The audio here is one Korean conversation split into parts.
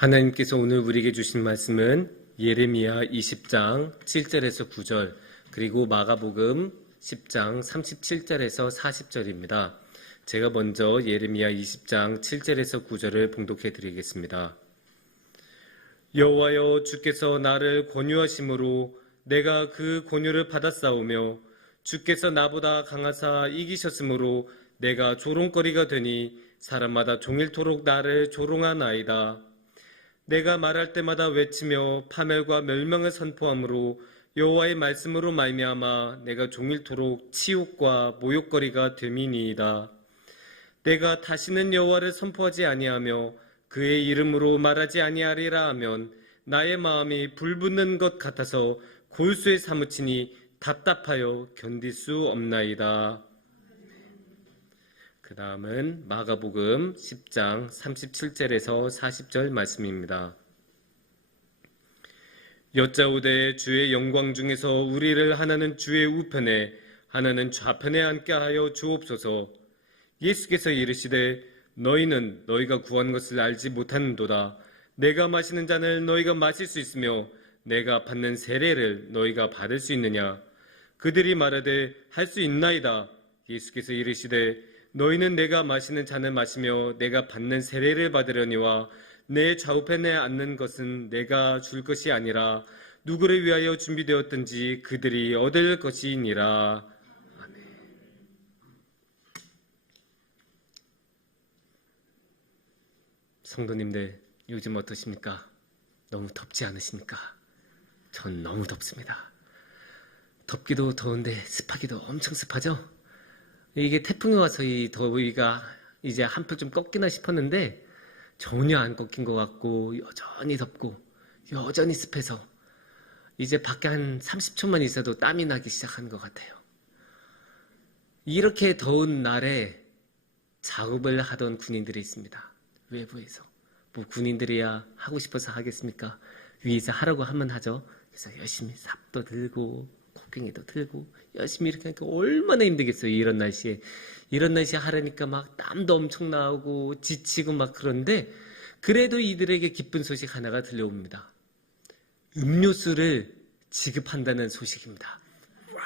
하나님께서 오늘 우리에게 주신 말씀은 예레미야 20장 7절에서 9절 그리고 마가복음 10장 37절에서 40절입니다. 제가 먼저 예레미야 20장 7절에서 9절을 봉독해 드리겠습니다. 여호와여, 주께서 나를 권유하심으로 내가 그 권유를 받았사오며 주께서 나보다 강하사 이기셨으므로 내가 조롱거리가 되니 사람마다 종일토록 나를 조롱하나이다. 내가 말할 때마다 외치며 파멸과 멸망을 선포함으로 여호와의 말씀으로 말미암아 내가 종일토록 치욕과 모욕거리가 됨이니이다. 내가 다시는 여호와를 선포하지 아니하며 그의 이름으로 말하지 아니하리라 하면 나의 마음이 불붙는 것 같아서 골수에 사무치니 답답하여 견딜 수 없나이다. 그 다음은 마가복음 10장 37절에서 40절 말씀입니다. 여짜오되 주의 영광 중에서 우리를 하나는 주의 우편에 하나는 좌편에 앉게 하여 주옵소서. 예수께서 이르시되 너희는 너희가 구한 것을 알지 못하는도다. 내가 마시는 잔을 너희가 마실 수 있으며 내가 받는 세례를 너희가 받을 수 있느냐. 그들이 말하되 할 수 있나이다. 예수께서 이르시되 너희는 내가 마시는 잔을 마시며 내가 받는 세례를 받으려니와 내 좌우편에 앉는 것은 내가 줄 것이 아니라 누구를 위하여 준비되었든지 그들이 얻을 것이니라. 아멘. 성도님들, 요즘 어떠십니까? 너무 덥지 않으십니까? 전 너무 덥습니다. 덥기도 더운데 습하기도 엄청 습하죠? 이게 태풍이 와서 이 더위가 이제 한풀 좀 꺾이나 싶었는데 전혀 안 꺾인 것 같고 여전히 덥고 여전히 습해서 이제 밖에 한 30초만 있어도 땀이 나기 시작한 것 같아요. 이렇게 더운 날에 작업을 하던 군인들이 있습니다. 외부에서. 뭐 군인들이야 하고 싶어서 하겠습니까? 위에서 하라고 하면 하죠. 그래서 열심히 삽도 들고 곡괭이도 들고 열심히 이렇게 하니까 얼마나 힘들겠어요. 이런 날씨에 하라니까 막 땀도 엄청 나오고 지치고 막 그런데 그래도 이들에게 기쁜 소식 하나가 들려옵니다. 음료수를 지급한다는 소식입니다. 와,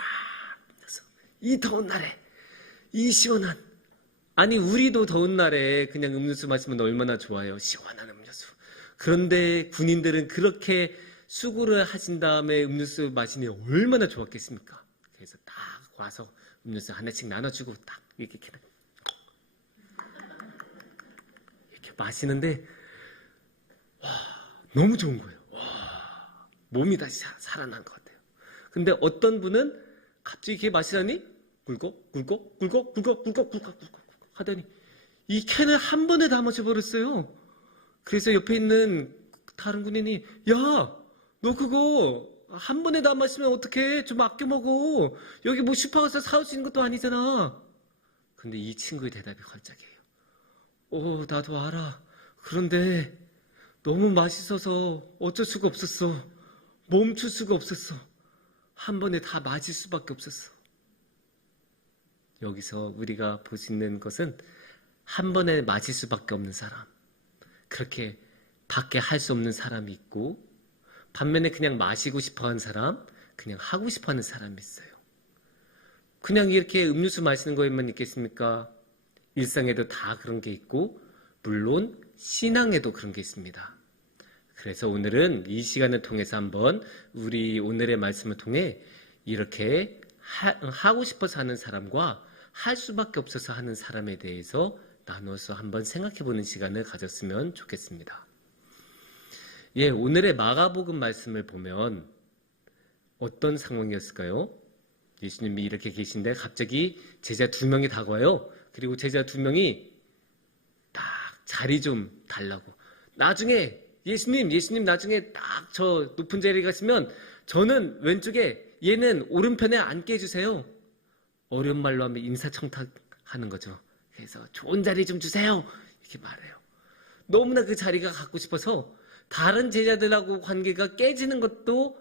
이 더운 날에 이 시원한, 아니 우리도 더운 날에 그냥 음료수 마시면 얼마나 좋아요. 시원한 음료수. 그런데 군인들은 그렇게 수고를 하신 다음에 음료수 마시니 얼마나 좋았겠습니까? 그래서 딱 와서 음료수 하나씩 나눠주고 딱 이렇게 마시는데 와, 너무 좋은 거예요. 와, 몸이 다시 살아난 것 같아요. 근데 어떤 분은 갑자기 이렇게 마시더니 굴꺽 하더니 이 캔을 한 번에 다 마셔버렸어요. 그래서 옆에 있는 다른 군인이 야, 너 그거 한 번에 다 마시면 어떡해? 좀 아껴 먹어. 여기 뭐 슈퍼 가서 사올 수 있는 것도 아니잖아. 근데 이 친구의 대답이 걸작이에요. 나도 알아. 그런데 너무 맛있어서 어쩔 수가 없었어. 멈출 수가 없었어. 한 번에 다 마실 수밖에 없었어. 여기서 우리가 볼 수 있는 것은 한 번에 마실 수밖에 없는 사람. 그렇게 밖에 할 수 없는 사람이 있고 반면에 그냥 마시고 싶어하는 사람, 그냥 하고 싶어하는 사람이 있어요. 그냥 이렇게 음료수 마시는 거에만 있겠습니까? 일상에도 다 그런 게 있고 물론 신앙에도 그런 게 있습니다. 그래서 오늘은 이 시간을 통해서 한번 우리 오늘의 말씀을 통해 이렇게 하고 싶어서 하는 사람과 할 수밖에 없어서 하는 사람에 대해서 나눠서 한번 생각해보는 시간을 가졌으면 좋겠습니다. 예, 오늘의 마가복음 말씀을 보면 어떤 상황이었을까요? 예수님이 이렇게 계신데 갑자기 제자 2명이 다가와요. 그리고 제자 2명이 딱 자리 좀 달라고. 나중에 예수님 나중에 딱 저 높은 자리에 가시면 저는 왼쪽에 얘는 오른편에 앉게 해주세요. 어려운 말로 하면 인사청탁하는 거죠. 그래서 좋은 자리 좀 주세요. 이렇게 말해요. 너무나 그 자리가 갖고 싶어서 다른 제자들하고 관계가 깨지는 것도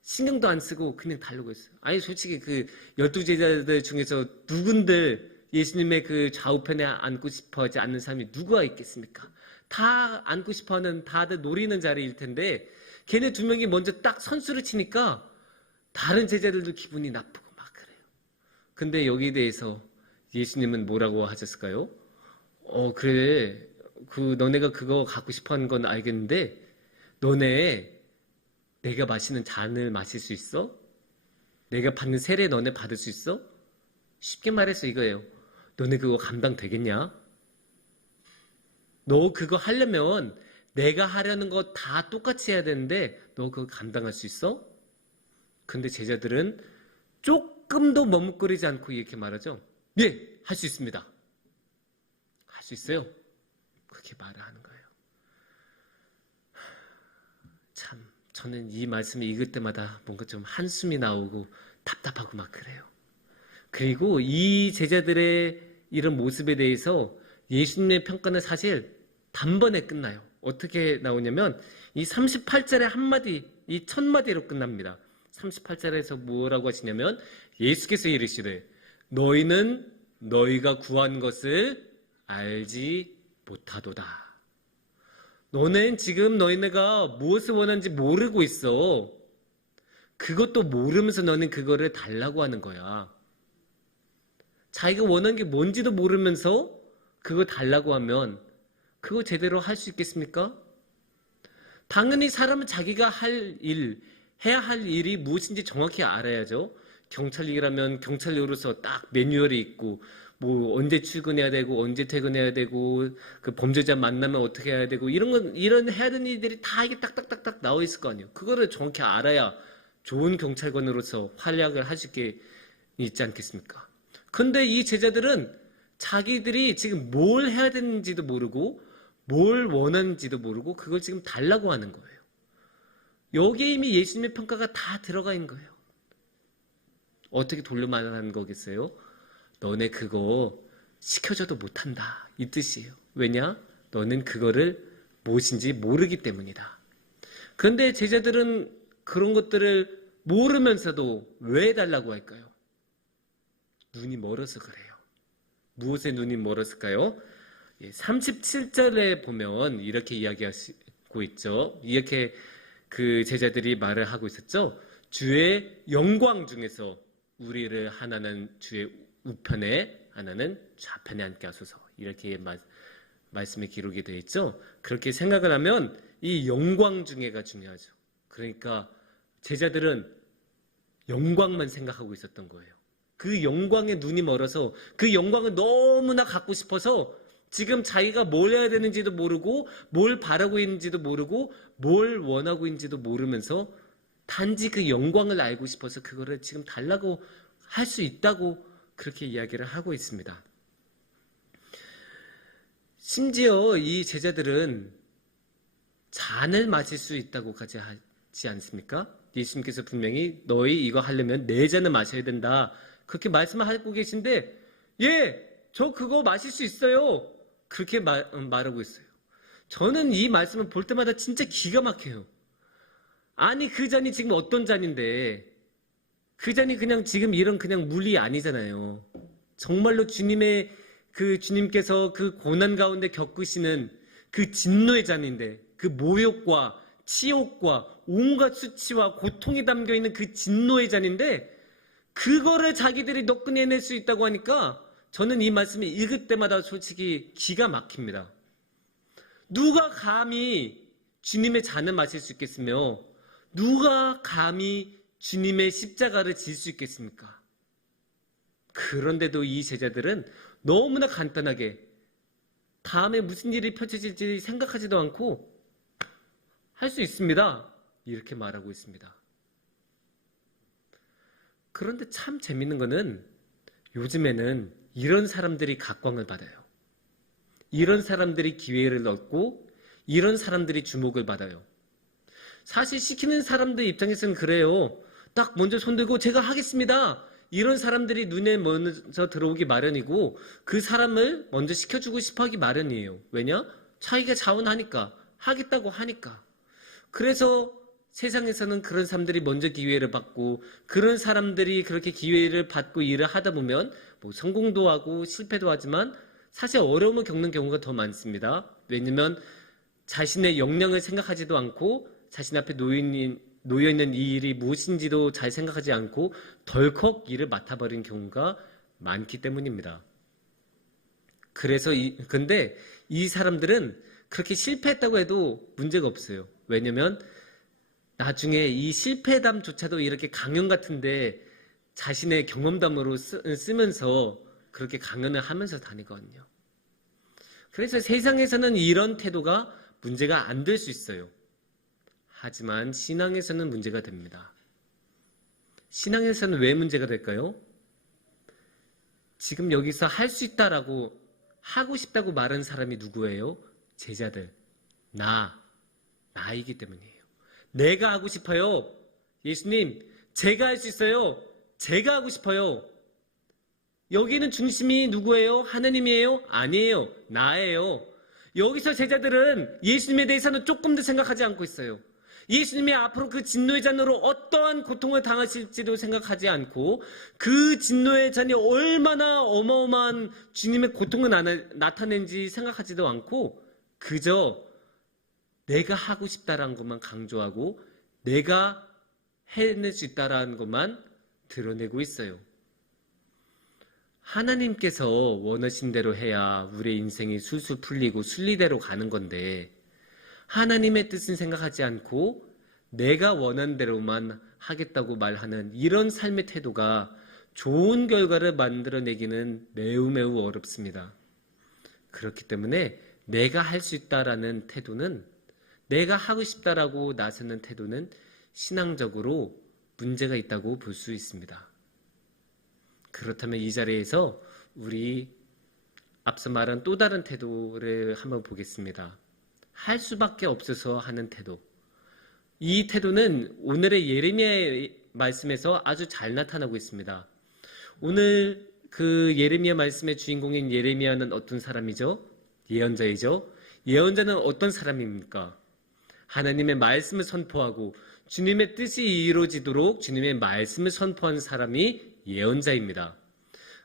신경도 안 쓰고 그냥 달라고 했어요. 아니 솔직히 그 12제자들 중에서 누군들 예수님의 그 좌우편에 앉고 싶어하지 않는 사람이 누가 있겠습니까? 다 앉고 싶어하는, 다들 노리는 자리일 텐데 걔네 두 명이 먼저 딱 선수를 치니까 다른 제자들도 기분이 나쁘고 막 그래요. 근데 여기에 대해서 예수님은 뭐라고 하셨을까요? 그래. 너네가 그거 갖고 싶어 하는 건 알겠는데 너네 내가 마시는 잔을 마실 수 있어? 내가 받는 세례 너네 받을 수 있어? 쉽게 말해서 이거예요. 너네 그거 감당되겠냐? 너 그거 하려면 내가 하려는 거 다 똑같이 해야 되는데 너 그거 감당할 수 있어? 근데 제자들은 조금도 머뭇거리지 않고 이렇게 말하죠. 예, 할 수 있습니다. 할 수 있어요. 그렇게 말을 하는 거예요. 참, 저는 이 말씀을 읽을 때마다 뭔가 좀 한숨이 나오고 답답하고 막 그래요. 그리고 이 제자들의 이런 모습에 대해서 예수님의 평가는 사실 단번에 끝나요. 어떻게 나오냐면 이 38절의 한마디, 이 첫 마디로 끝납니다. 38절에서 뭐라고 하시냐면 예수께서 이르시되 너희는 너희가 구한 것을 알지 못하도다. 너는 지금 너희네가 무엇을 원하는지 모르고 있어. 그것도 모르면서 너는 그거를 달라고 하는 거야. 자기가 원하는 게 뭔지도 모르면서 그거 달라고 하면 그거 제대로 할 수 있겠습니까? 당연히 사람은 자기가 해야 할 일이 무엇인지 정확히 알아야죠. 경찰이라면 경찰로서 딱 매뉴얼이 있고 뭐 언제 출근해야 되고 언제 퇴근해야 되고 그 범죄자 만나면 어떻게 해야 되고 이런 해야 되는 일들이 다 이게 딱딱딱딱 나와 있을 거 아니에요. 그거를 정확히 알아야 좋은 경찰관으로서 활약을 할 수 있게 있지 않겠습니까? 근데 이 제자들은 자기들이 지금 뭘 해야 되는지도 모르고 뭘 원하는지도 모르고 그걸 지금 달라고 하는 거예요. 여기에 이미 예수님의 평가가 다 들어가 있는 거예요. 어떻게 돌려 말하는 거겠어요? 너네 그거 시켜줘도 못한다. 이 뜻이에요. 왜냐? 너는 그거를 무엇인지 모르기 때문이다. 그런데 제자들은 그런 것들을 모르면서도 왜 달라고 할까요? 눈이 멀어서 그래요. 무엇에 눈이 멀었을까요? 37절에 보면 이렇게 이야기하고 있죠. 이렇게 그 제자들이 말을 하고 있었죠. 주의 영광 중에서 우리를 하나는 주의 우편에 하나는 좌편에 앉게 하소서. 이렇게 말씀이 기록이 되어 있죠. 그렇게 생각을 하면 이 영광 중에가 중요하죠. 그러니까 제자들은 영광만 생각하고 있었던 거예요. 그 영광에 눈이 멀어서 그 영광을 너무나 갖고 싶어서 지금 자기가 뭘 해야 되는지도 모르고 뭘 바라고 있는지도 모르고 뭘 원하고 있는지도 모르면서 단지 그 영광을 알고 싶어서 그거를 지금 달라고 할 수 있다고 그렇게 이야기를 하고 있습니다. 심지어 이 제자들은 잔을 마실 수 있다고까지 하지 않습니까? 예수님께서 분명히 너희 이거 하려면 네 잔을 마셔야 된다. 그렇게 말씀을 하고 계신데 저 그거 마실 수 있어요. 그렇게 말하고 있어요. 저는 이 말씀을 볼 때마다 진짜 기가 막혀요. 아니 그 잔이 지금 어떤 잔인데 그 잔이 그냥 지금 이런 그냥 물이 아니잖아요. 정말로 주님께서 그 고난 가운데 겪으시는 그 진노의 잔인데 그 모욕과 치욕과 온갖 수치와 고통이 담겨있는 그 진노의 잔인데 그거를 자기들이 너끈해낼 수 있다고 하니까 저는 이 말씀을 읽을 때마다 솔직히 기가 막힙니다. 누가 감히 주님의 잔을 마실 수 있겠으며 누가 감히 주님의 십자가를 질 수 있겠습니까? 그런데도 이 제자들은 너무나 간단하게 다음에 무슨 일이 펼쳐질지 생각하지도 않고 할 수 있습니다. 이렇게 말하고 있습니다. 그런데 참 재밌는 거는 요즘에는 이런 사람들이 각광을 받아요. 이런 사람들이 기회를 얻고 이런 사람들이 주목을 받아요. 사실 시키는 사람들 입장에서는 그래요. 딱 먼저 손들고 제가 하겠습니다. 이런 사람들이 눈에 먼저 들어오기 마련이고 그 사람을 먼저 시켜주고 싶어 하기 마련이에요. 왜냐? 자기가 자원하니까 하겠다고 하니까. 그래서 세상에서는 그런 사람들이 먼저 기회를 받고 그런 사람들이 그렇게 기회를 받고 일을 하다 보면 뭐 성공도 하고 실패도 하지만 사실 어려움을 겪는 경우가 더 많습니다. 왜냐면 자신의 역량을 생각하지도 않고 자신 앞에 놓여있는 이 일이 무엇인지도 잘 생각하지 않고 덜컥 일을 맡아버린 경우가 많기 때문입니다. 근데 이 사람들은 그렇게 실패했다고 해도 문제가 없어요. 왜냐면 나중에 이 실패담조차도 이렇게 강연 같은데 자신의 경험담으로 쓰면서 그렇게 강연을 하면서 다니거든요. 그래서 세상에서는 이런 태도가 문제가 안 될 수 있어요. 하지만 신앙에서는 문제가 됩니다. 신앙에서는 왜 문제가 될까요? 지금 여기서 할 수 있다라고 하고 싶다고 말하는 사람이 누구예요? 제자들. 나이기 때문이에요. 내가 하고 싶어요. 예수님, 제가 할 수 있어요. 제가 하고 싶어요. 여기는 중심이 누구예요? 하느님이에요? 아니에요. 나예요. 여기서 제자들은 예수님에 대해서는 조금도 생각하지 않고 있어요. 예수님이 앞으로 그 진노의 잔으로 어떠한 고통을 당하실지도 생각하지 않고 그 진노의 잔이 얼마나 어마어마한 주님의 고통을 나타낸지 생각하지도 않고 그저 내가 하고 싶다라는 것만 강조하고 내가 해낼 수 있다라는 것만 드러내고 있어요. 하나님께서 원하신 대로 해야 우리의 인생이 술술 풀리고 순리대로 가는 건데 하나님의 뜻은 생각하지 않고 내가 원하는 대로만 하겠다고 말하는 이런 삶의 태도가 좋은 결과를 만들어내기는 매우 매우 어렵습니다. 그렇기 때문에 내가 할 수 있다라는 태도는 내가 하고 싶다라고 나서는 태도는 신앙적으로 문제가 있다고 볼 수 있습니다. 그렇다면 이 자리에서 우리 앞서 말한 또 다른 태도를 한번 보겠습니다. 할 수밖에 없어서 하는 태도. 이 태도는 오늘의 예레미야의 말씀에서 아주 잘 나타나고 있습니다. 오늘 그 예레미야 말씀의 주인공인 예레미야는 어떤 사람이죠? 예언자이죠. 예언자는 어떤 사람입니까? 하나님의 말씀을 선포하고 주님의 뜻이 이루어지도록 주님의 말씀을 선포한 사람이 예언자입니다.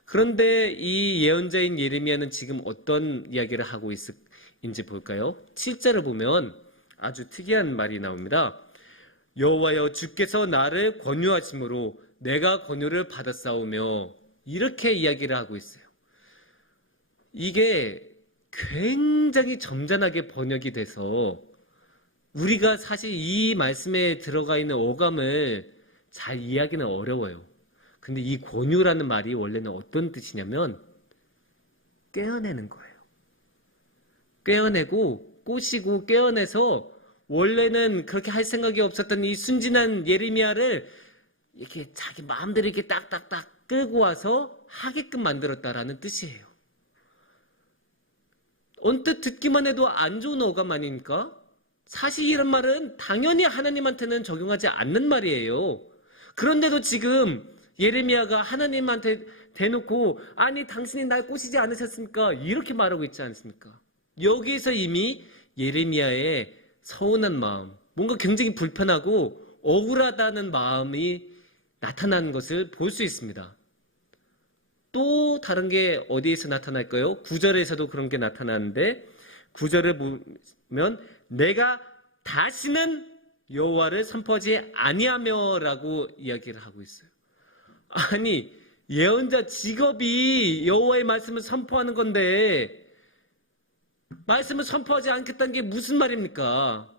그런데 이 예언자인 예레미야는 지금 어떤 이야기를 하고 있는지 볼까요? 7절을 보면 아주 특이한 말이 나옵니다. 여호와여 주께서 나를 권유하심으로 내가 권유를 받았사오며 이렇게 이야기를 하고 있어요. 이게 굉장히 점잖하게 번역이 돼서 우리가 사실 이 말씀에 들어가 있는 어감을 잘 이해하기는 어려워요. 근데 이 권유라는 말이 원래는 어떤 뜻이냐면 꿰어내는 거예요. 꿰어내고 꼬시고 꿰어내서 원래는 그렇게 할 생각이 없었던 이 순진한 예레미야를 이렇게 자기 마음대로 이렇게 딱딱딱 끌고 와서 하게끔 만들었다라는 뜻이에요. 언뜻 듣기만 해도 안 좋은 어감 아닙니까? 사실 이런 말은 당연히 하나님한테는 적용하지 않는 말이에요. 그런데도 지금 예레미야가 하나님한테 대놓고 아니 당신이 날 꼬시지 않으셨습니까? 이렇게 말하고 있지 않습니까? 여기에서 이미 예레미야의 서운한 마음, 뭔가 굉장히 불편하고 억울하다는 마음이 나타나는 것을 볼 수 있습니다. 또 다른 게 어디에서 나타날까요? 9절에서도 그런 게 나타나는데 9절을 보면 내가 다시는 여호와를 선포하지 아니하며라고 이야기를 하고 있어요. 아니 예언자 직업이 여호와의 말씀을 선포하는 건데 말씀을 선포하지 않겠다는 게 무슨 말입니까?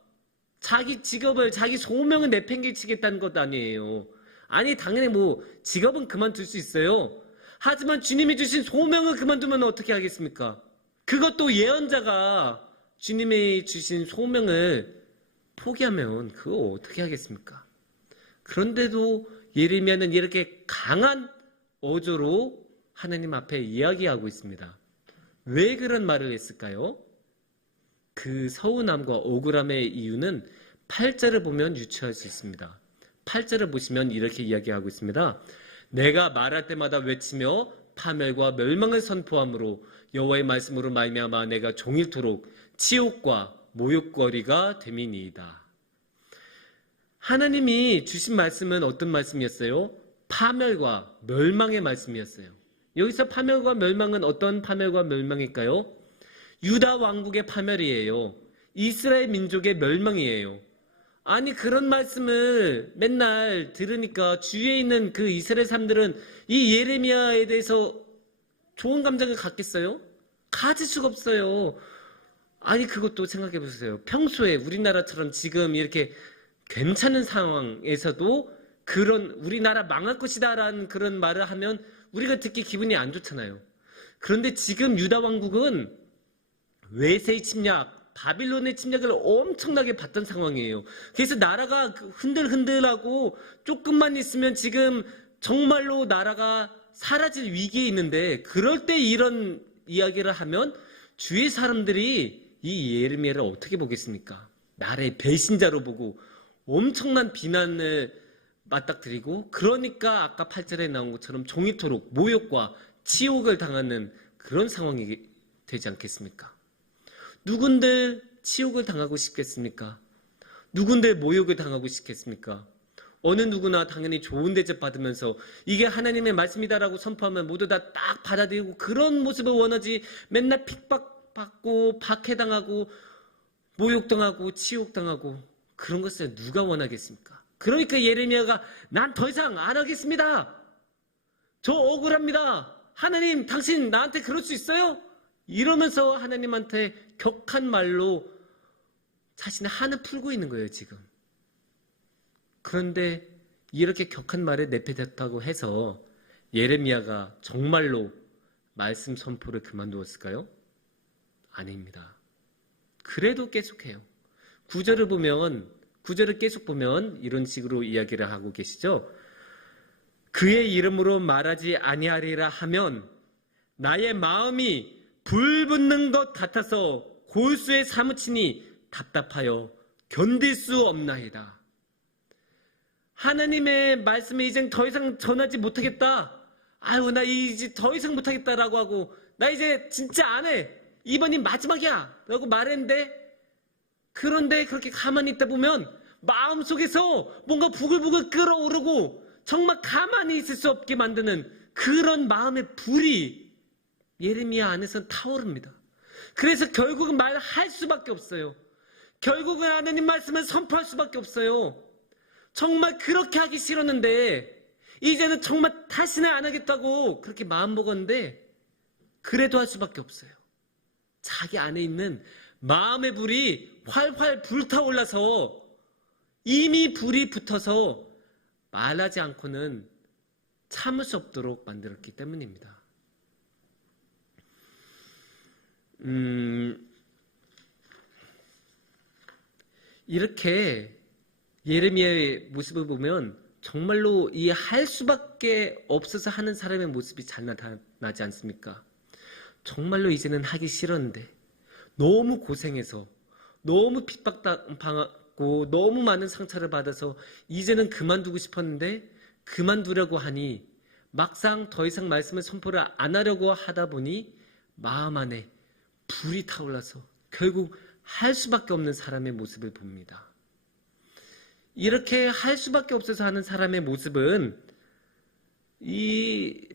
자기 직업을 자기 소명을 내팽개치겠다는 것 아니에요. 아니 당연히 뭐 직업은 그만둘 수 있어요. 하지만 주님이 주신 소명을 그만두면 어떻게 하겠습니까? 그것도 예언자가 주님이 주신 소명을 포기하면 그거 어떻게 하겠습니까? 그런데도 예레미야는 이렇게 강한 어조로 하나님 앞에 이야기하고 있습니다. 왜 그런 말을 했을까요? 그 서운함과 억울함의 이유는 8절을 보면 유추할 수 있습니다. 8절을 보시면 이렇게 이야기하고 있습니다. 내가 말할 때마다 외치며 파멸과 멸망을 선포함으로 여호와의 말씀으로 말미암아 내가 종일토록 치욕과 모욕거리가 됨이니이다. 하나님이 주신 말씀은 어떤 말씀이었어요? 파멸과 멸망의 말씀이었어요. 여기서 파멸과 멸망은 어떤 파멸과 멸망일까요? 유다 왕국의 파멸이에요. 이스라엘 민족의 멸망이에요. 아니 그런 말씀을 맨날 들으니까 주위에 있는 그 이스라엘 사람들은 이 예레미야에 대해서 좋은 감정을 갖겠어요? 가질 수가 없어요. 아니 그것도 생각해 보세요. 평소에 우리나라처럼 지금 이렇게 괜찮은 상황에서도 그런 우리나라 망할 것이다 라는 그런 말을 하면 우리가 듣기 기분이 안 좋잖아요. 그런데 지금 유다 왕국은 외세의 침략, 바빌론의 침략을 엄청나게 받던 상황이에요. 그래서 나라가 흔들흔들하고 조금만 있으면 지금 정말로 나라가 사라질 위기에 있는데 그럴 때 이런 이야기를 하면 주위 사람들이 이 예레미야를 어떻게 보겠습니까? 나라의 배신자로 보고 엄청난 비난을 맞닥뜨리고 그러니까 아까 8절에 나온 것처럼 종이토록 모욕과 치욕을 당하는 그런 상황이 되지 않겠습니까? 누군들 치욕을 당하고 싶겠습니까? 누군들 모욕을 당하고 싶겠습니까? 어느 누구나 당연히 좋은 대접 받으면서 이게 하나님의 말씀이다라고 선포하면 모두 다 딱 받아들이고 그런 모습을 원하지 맨날 핍박받고 박해당하고 모욕당하고 치욕당하고 그런 것을 누가 원하겠습니까? 그러니까 예레미야가 난 더 이상 안 하겠습니다. 저 억울합니다. 하나님 당신 나한테 그럴 수 있어요? 이러면서 하나님한테 격한 말로 자신의 한을 풀고 있는 거예요 지금. 그런데 이렇게 격한 말에 내뱉었다고 해서 예레미야가 정말로 말씀 선포를 그만두었을까요? 아닙니다. 그래도 계속해요. 구절을 계속 보면 이런 식으로 이야기를 하고 계시죠. 그의 이름으로 말하지 아니하리라 하면 나의 마음이 불붙는 것 같아서 골수에 사무치니 답답하여 견딜 수 없나이다. 하나님의 말씀을 이젠 더 이상 전하지 못하겠다. 아유 나 이제 더 이상 못하겠다라고 하고 나 이제 진짜 안 해. 이번이 마지막이야 라고 말했는데 그런데 그렇게 가만히 있다 보면 마음속에서 뭔가 부글부글 끓어오르고 정말 가만히 있을 수 없게 만드는 그런 마음의 불이 예레미야 안에서 타오릅니다. 그래서 결국은 말할 수밖에 없어요. 결국은 하나님 말씀을 선포할 수밖에 없어요. 정말 그렇게 하기 싫었는데 이제는 정말 다시는 안 하겠다고 그렇게 마음먹었는데 그래도 할 수밖에 없어요. 자기 안에 있는 마음의 불이 활활 불타올라서 이미 불이 붙어서 말하지 않고는 참을 수 없도록 만들었기 때문입니다. 이렇게 예레미야의 모습을 보면 정말로 이 할 수밖에 없어서 하는 사람의 모습이 잘 나타나지 않습니까? 정말로 이제는 하기 싫었는데 너무 고생해서 너무 핍박당하고 너무 많은 상처를 받아서 이제는 그만두고 싶었는데 그만두려고 하니 막상 더 이상 말씀을 선포를 안 하려고 하다 보니 마음 안에 불이 타올라서 결국 할 수밖에 없는 사람의 모습을 봅니다. 이렇게 할 수밖에 없어서 하는 사람의 모습은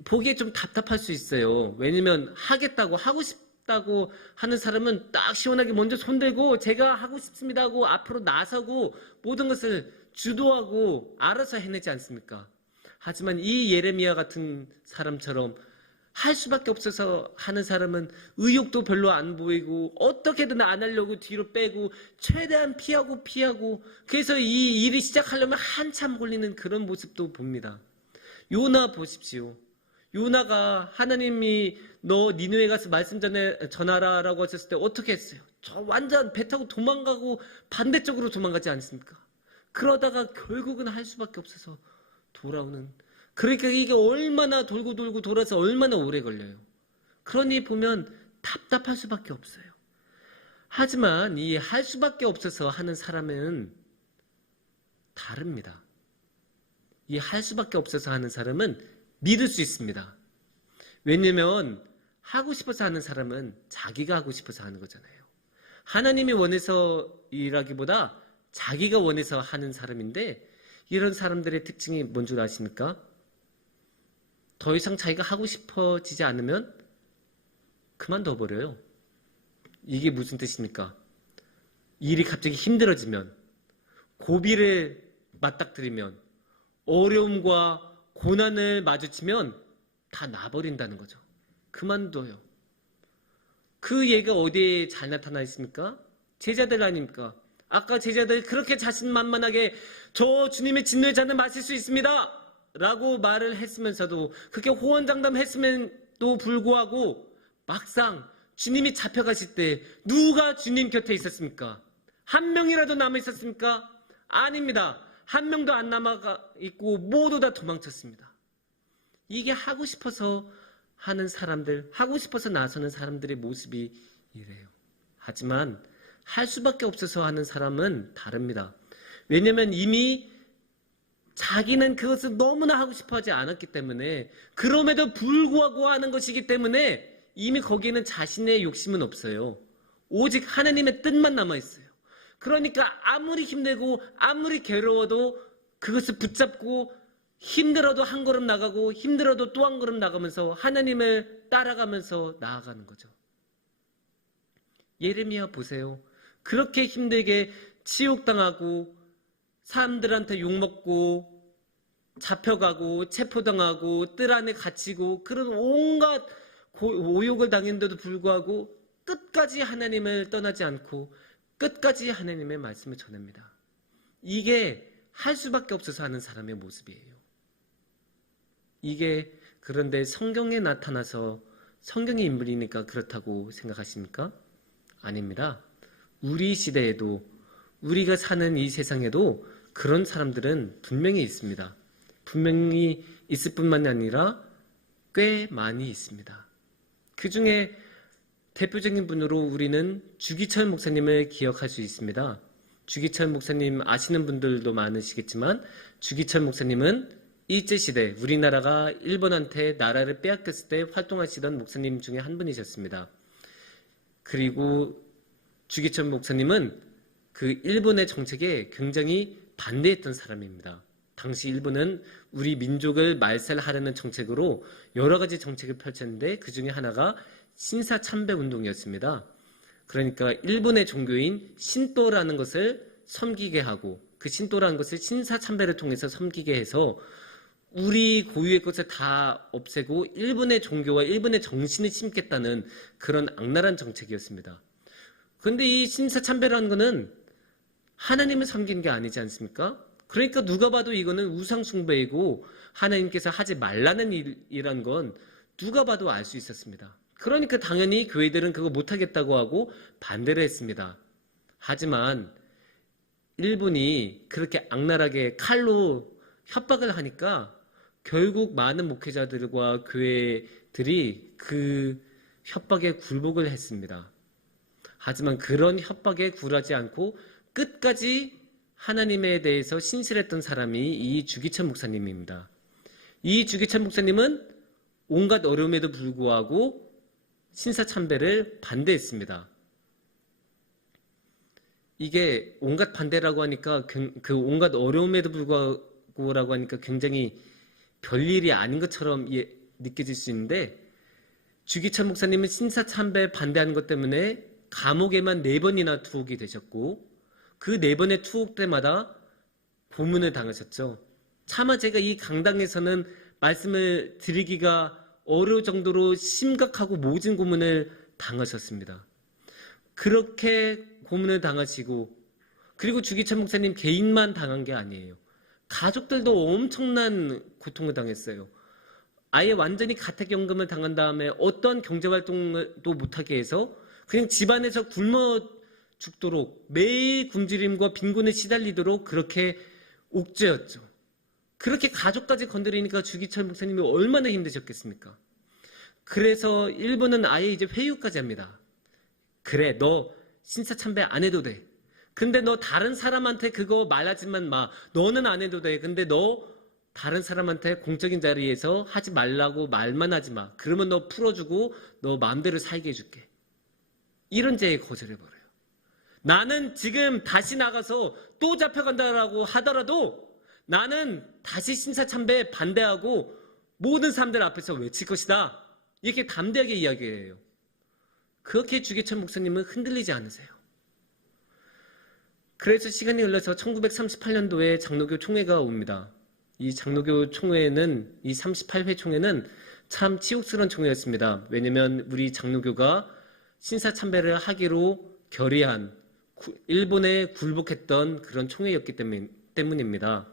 보기에 좀 답답할 수 있어요. 왜냐면 하겠다고 하고 싶다고 하는 사람은 딱 시원하게 먼저 손들고 제가 하고 싶습니다 하고 앞으로 나서고 모든 것을 주도하고 알아서 해내지 않습니까? 하지만 이 예레미야 같은 사람처럼 할 수밖에 없어서 하는 사람은 의욕도 별로 안 보이고 어떻게든 안 하려고 뒤로 빼고 최대한 피하고 그래서 이 일이 시작하려면 한참 걸리는 그런 모습도 봅니다. 요나 보십시오. 요나가 하나님이 너 니느웨 가서 말씀 전하라 라고 하셨을 때 어떻게 했어요? 저 완전 배 타고 도망가고 반대쪽으로 도망가지 않습니까? 그러다가 결국은 할 수밖에 없어서 돌아오는, 그러니까 이게 얼마나 돌고 돌아서 얼마나 오래 걸려요. 그러니 보면 답답할 수밖에 없어요. 하지만 이 할 수밖에 없어서 하는 사람은 다릅니다. 이 할 수밖에 없어서 하는 사람은 믿을 수 있습니다. 왜냐면 하고 싶어서 하는 사람은 자기가 하고 싶어서 하는 거잖아요. 하나님이 원해서 일하기보다 자기가 원해서 하는 사람인데 이런 사람들의 특징이 뭔 줄 아십니까? 더 이상 자기가 하고 싶어지지 않으면 그만둬 버려요. 이게 무슨 뜻입니까? 일이 갑자기 힘들어지면, 고비를 맞닥뜨리면, 어려움과 고난을 마주치면 다 놔버린다는 거죠. 그만둬요. 그 예가 어디에 잘 나타나 있습니까? 제자들 아닙니까? 아까 제자들 그렇게 자신만만하게 저 주님의 진노의 잔을 마실 수 있습니다 라고 말을 했으면서도, 그렇게 호언장담했음에도 불구하고 막상 주님이 잡혀가실 때 누가 주님 곁에 있었습니까? 한 명이라도 남아 있었습니까? 아닙니다. 한 명도 안 남아 있고 모두 다 도망쳤습니다. 이게 하고 싶어서 하는 사람들, 하고 싶어서 나서는 사람들의 모습이 이래요. 하지만 할 수밖에 없어서 하는 사람은 다릅니다. 왜냐하면 이미 자기는 그것을 너무나 하고 싶어 하지 않았기 때문에, 그럼에도 불구하고 하는 것이기 때문에 이미 거기에는 자신의 욕심은 없어요. 오직 하나님의 뜻만 남아있어요. 그러니까 아무리 힘들고 아무리 괴로워도 그것을 붙잡고, 힘들어도 한 걸음 나가고 힘들어도 또 한 걸음 나가면서 하나님을 따라가면서 나아가는 거죠. 예레미야 보세요. 그렇게 힘들게 치욕당하고 사람들한테 욕먹고 잡혀가고 체포당하고 뜰 안에 갇히고 그런 온갖 모욕을 당했는데도 불구하고 끝까지 하나님을 떠나지 않고 끝까지 하나님의 말씀을 전합니다. 이게 할 수밖에 없어서 하는 사람의 모습이에요. 이게 그런데 성경에 나타나서 성경의 인물이니까 그렇다고 생각하십니까? 아닙니다. 우리 시대에도, 우리가 사는 이 세상에도 그런 사람들은 분명히 있습니다. 분명히 있을 뿐만 아니라 꽤 많이 있습니다. 그 중에 대표적인 분으로 우리는 주기철 목사님을 기억할 수 있습니다. 주기철 목사님 아시는 분들도 많으시겠지만, 주기철 목사님은 일제시대 우리나라가 일본한테 나라를 빼앗겼을 때 활동하시던 목사님 중에 한 분이셨습니다. 그리고 주기철 목사님은 그 일본의 정책에 굉장히 반대했던 사람입니다. 당시 일본은 우리 민족을 말살하려는 정책으로 여러 가지 정책을 펼쳤는데 그 중에 하나가 신사참배 운동이었습니다. 그러니까 일본의 종교인 신도라는 것을 섬기게 하고, 그 신도라는 것을 신사참배를 통해서 섬기게 해서 우리 고유의 것을 다 없애고 일본의 종교와 일본의 정신을 심겠다는 그런 악랄한 정책이었습니다. 그런데 이 신사참배라는 것은 하나님을 섬기는 게 아니지 않습니까? 그러니까 누가 봐도 이거는 우상숭배이고 하나님께서 하지 말라는 일이란 건 누가 봐도 알 수 있었습니다. 그러니까 당연히 교회들은 그거 못하겠다고 하고 반대를 했습니다. 하지만 일본이 그렇게 악랄하게 칼로 협박을 하니까 결국 많은 목회자들과 교회들이 그 협박에 굴복을 했습니다. 하지만 그런 협박에 굴하지 않고 끝까지 하나님에 대해서 신실했던 사람이 이 주기철 목사님입니다. 이 주기철 목사님은 온갖 어려움에도 불구하고 신사참배를 반대했습니다. 이게 온갖 반대라고 하니까, 그 온갖 어려움에도 불구하고라고 하니까 굉장히 별일이 아닌 것처럼 느껴질 수 있는데, 주기철 목사님은 신사참배 반대하는 것 때문에 감옥에만 4번이나 투옥이 되셨고, 그 4번의 투옥 때마다 고문을 당하셨죠. 차마 제가 이 강당에서는 말씀을 드리기가 어려울 정도로 심각하고 모진 고문을 당하셨습니다. 그렇게 고문을 당하시고, 그리고 주기철 목사님 개인만 당한 게 아니에요. 가족들도 엄청난 고통을 당했어요. 아예 완전히 가택연금을 당한 다음에 어떠한 경제활동도 못하게 해서 그냥 집안에서 굶어 죽도록 매일 굶주림과 빈곤에 시달리도록 그렇게 옥죄였죠. 그렇게 가족까지 건드리니까 주기철 목사님이 얼마나 힘드셨겠습니까? 그래서 일본은 아예 이제 회유까지 합니다. 그래, 너 신사참배 안 해도 돼. 근데 너 다른 사람한테 그거 말하지만 마. 너는 안 해도 돼. 근데 너 다른 사람한테 공적인 자리에서 하지 말라고 말만 하지 마. 그러면 너 풀어주고 너 마음대로 살게 해줄게. 이런 제에 거절해버려요. 나는 지금 다시 나가서 또 잡혀간다라고 하더라도 나는 다시 신사참배에 반대하고 모든 사람들 앞에서 외칠 것이다. 이렇게 담대하게 이야기해요. 그렇게 주기철 목사님은 흔들리지 않으세요. 그래서 시간이 흘러서 1938년도에 장로교 총회가 옵니다. 이 장로교 총회는, 이 38회 총회는 참 치욕스러운 총회였습니다. 왜냐면 우리 장로교가 신사참배를 하기로 결의한 일본에 굴복했던 그런 총회였기 때문입니다.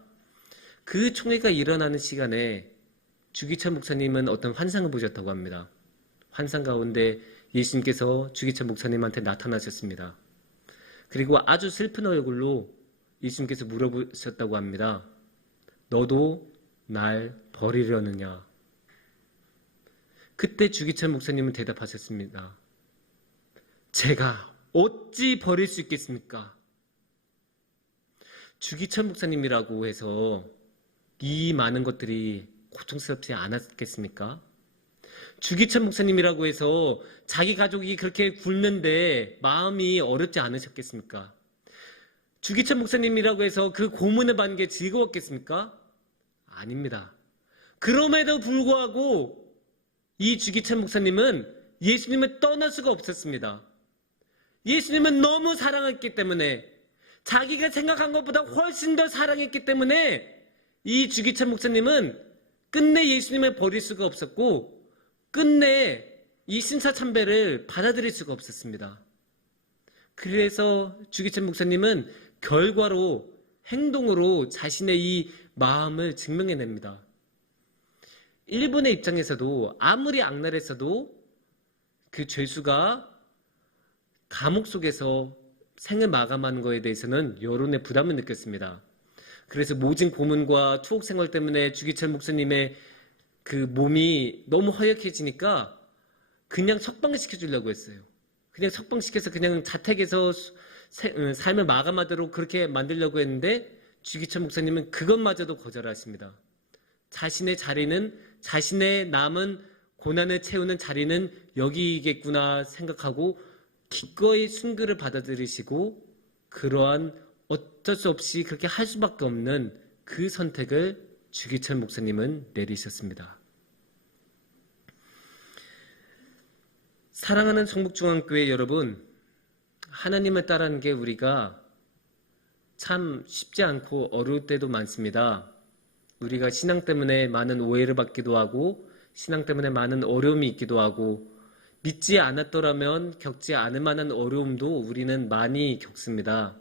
그 총회가 일어나는 시간에 주기철 목사님은 어떤 환상을 보셨다고 합니다. 환상 가운데 예수님께서 주기철 목사님한테 나타나셨습니다. 그리고 아주 슬픈 얼굴로 예수님께서 물어보셨다고 합니다. 너도 날 버리려느냐? 그때 주기철 목사님은 대답하셨습니다. 제가 어찌 버릴 수 있겠습니까? 주기철 목사님이라고 해서 이 많은 것들이 고통스럽지 않았겠습니까? 주기철 목사님이라고 해서 자기 가족이 그렇게 굶는데 마음이 어렵지 않으셨겠습니까? 주기철 목사님이라고 해서 그 고문을 받는 게 즐거웠겠습니까? 아닙니다. 그럼에도 불구하고 이 주기철 목사님은 예수님을 떠날 수가 없었습니다. 예수님은 너무 사랑했기 때문에, 자기가 생각한 것보다 훨씬 더 사랑했기 때문에 이 주기철 목사님은 끝내 예수님을 버릴 수가 없었고 끝내 이 신사참배를 받아들일 수가 없었습니다. 그래서 주기철 목사님은 결과로, 행동으로 자신의 이 마음을 증명해냅니다. 일본의 입장에서도 아무리 악랄했어도 그 죄수가 감옥 속에서 생을 마감하는 것에 대해서는 여론의 부담을 느꼈습니다. 그래서 모진 고문과 투옥 생활 때문에 주기철 목사님의 그 몸이 너무 허약해지니까 그냥 석방시켜주려고 했어요. 그냥 석방시켜서 그냥 자택에서 삶을 마감하도록 그렇게 만들려고 했는데 주기철 목사님은 그것마저도 거절하십니다. 자신의 자리는, 자신의 남은 고난을 채우는 자리는 여기겠구나 생각하고 기꺼이 순교를 받아들이시고 그러한 어쩔 수 없이 그렇게 할 수밖에 없는 그 선택을 주기철 목사님은 내리셨습니다. 사랑하는 성북중앙교회 여러분, 하나님을 따르는 게 우리가 참 쉽지 않고 어려울 때도 많습니다. 우리가 신앙 때문에 많은 오해를 받기도 하고 신앙 때문에 많은 어려움이 있기도 하고 믿지 않았더라면 겪지 않을 만한 어려움도 우리는 많이 겪습니다.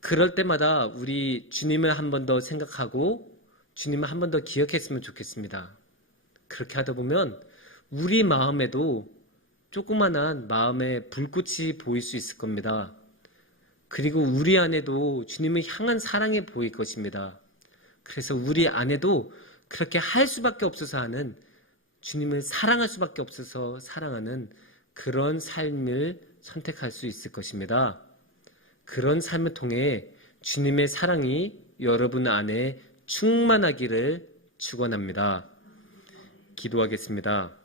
그럴 때마다 우리 주님을 한 번 더 생각하고 주님을 한 번 더 기억했으면 좋겠습니다. 그렇게 하다 보면 우리 마음에도 조그만한 마음의 불꽃이 보일 수 있을 겁니다. 그리고 우리 안에도 주님을 향한 사랑이 보일 것입니다. 그래서 우리 안에도 그렇게 할 수밖에 없어서 하는, 주님을 사랑할 수밖에 없어서 사랑하는 그런 삶을 선택할 수 있을 것입니다. 그런 삶을 통해 주님의 사랑이 여러분 안에 충만하기를 축원합니다. 기도하겠습니다.